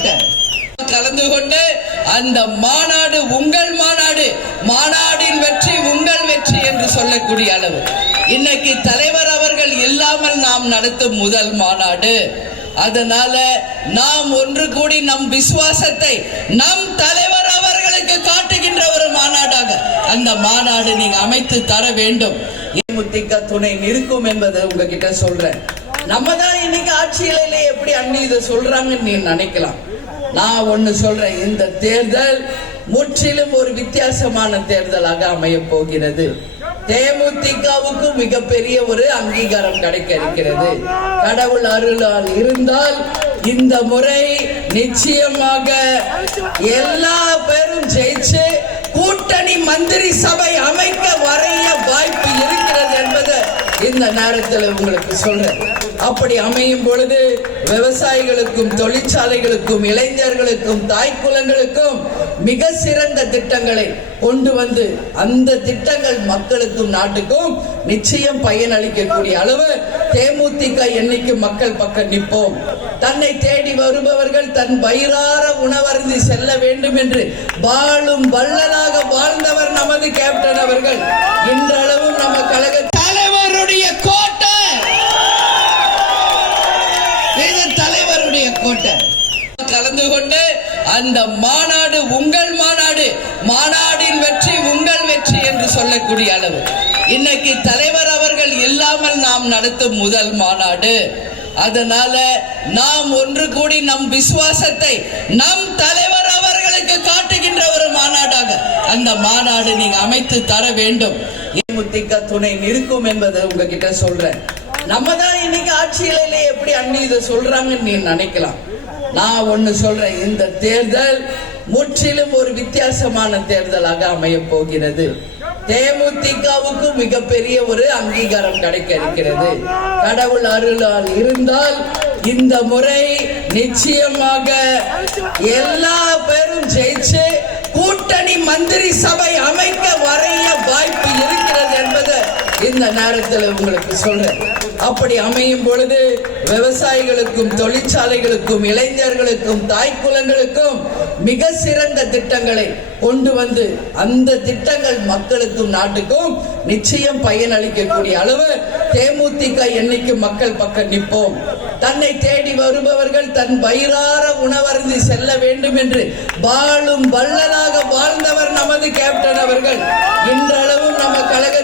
சொல்லிட்டேன். கலந்து கொண்டு அந்த மாநாடு உங்கள் மாநாடு, மாநாடின் வெற்றி உங்கள் வெற்றி என்று சொல்லக்கூடிய அளவு இன்னைக்கு தலைவர் அவர்கள் இல்லாமல் நாம் நடத்தும் முதல் மாநாடு. அதனால நாம் ஒன்று கூடி நம் விசுவாசத்தை நம் தலைவர் அவர்களுக்கு காட்டுகின்ற ஒரு மாநாடாக அந்த மாநாடு நீங்க அமைத்து தர வேண்டும். தேமுதிக துணை நிற்கும் என்பதை உங்ககிட்ட சொல்றேன். நம்ம தான் இன்னைக்கு ஆட்சியில எப்படி அண்ணி இதை சொல்றாங்கன்னு நீ நினைக்கலாம். நான் ஒண்ணு சொல்றேன், இந்த தேர்தல் முற்றிலும் ஒரு வித்தியாசமான தேர்தலாக அமைய போகிறது. தேமுதிகவுக்கு மிகப்பெரிய ஒரு அங்கீகாரம் கிடைக்க இருக்கிறது. கடவுள் அருளால் இருந்தால் இந்த முறை நிச்சயமாக எல்லா பேரும் ஜெயிச்சு கூட்டணி மந்திரி சபை அமைக்க வரைய வாய்ப்பு இருக்கிறது என்பது இந்த நேரத்தில் உங்களுக்கு சொல்றேன். அப்படி அமையும் பொழுது விவசாயிகளுக்கும் தொழிற்சாலைகளுக்கும் இளைஞர்களுக்கும் தாய்க்குலங்களுக்கும் மிக சிறந்த திட்டங்களை கொண்டு வந்து அந்த திட்டங்கள் மக்களுக்கும் நாட்டுக்கும் நிச்சயம் பயனளிக்கக்கூடிய அளவு தேமுதிக என்னைக்கு மக்கள் பக்கம் நிற்போம். தன்னை தேடி வருபவர்கள் தன் வயிறார உணவருந்தி செல்ல வேண்டும் என்று வாழும் வள்ளலாக வாழ்ந்தவர் நமது கேப்டன் அவர்கள். இன்றளவும் நம்ம கழக தலைவருடைய கோட்டை, இது தலைவருடைய கோட்டை. கலந்து கொண்டு அந்த மாநாடு உங்கள் மாநாடு, மாநாடின் வெற்றி உங்கள் வெற்றி என்று சொல்லக்கூடிய அளவு இன்னைக்கு தலைவர் அவர்கள் இல்லாமல் நாம் நடத்தும் முதல் மாநாடு. அதனால நாம் ஒன்று கூடி நம் விசுவாசத்தை நம் தலைவர் அவர்களுக்கு காட்டுகின்ற ஒரு மாநாடாக அந்த மாநாடு நீங்க அமைத்து தர வேண்டும். தேமுதிக துணை நிற்கும் என்பதை உங்ககிட்ட சொல்றேன். நம்ம தான் இன்னைக்கு ஆட்சியில எப்படி அண்ணி இதை சொல்றாங்கன்னு நீ நினைக்கலாம். நான் ஒண்ணு சொல்றேன், இந்த தேர்தல் முற்றிலும் ஒரு வித்தியாசமான தேர்தலாக அமைய போகிறது. தேமுதிகவுக்கு மிகப்பெரிய ஒரு அங்கீகாரம் கிடைக்க இருக்கிறது. கடவுள் அருளால் இருந்தால் இந்த முறை நிச்சயமாக எல்லா பேரும் ஜெயிச்சு கூட்டணி மந்திரி சபை அமைக்க வரைய வாய்ப்பு இருக்கிறது என்பது இந்த நேரத்தில் உங்களுக்கு சொல்றேன். அப்படி அமையும் பொழுது விவசாயிகளுக்கும் தொழிற்சாலைகளுக்கும் இளைஞர்களுக்கும் தாய்க்குலங்களுக்கும் மிக சிறந்த திட்டங்களை கொண்டு வந்து அந்த திட்டங்கள் மக்களுக்கும் நாட்டுக்கும் நிச்சயம் பயனளிக்கக்கூடிய அளவு தேமுதிக என்னைக்கு மக்கள் பக்கம் நிற்போம். தன்னை தேடி வருபவர்கள் தன் வயிறார உணவருந்தி செல்ல வேண்டும் என்று வாழும் வள்ளலாக வாழ்ந்தவர் நமது கேப்டன் அவர்கள். இன்றளவும் நம்ம கழக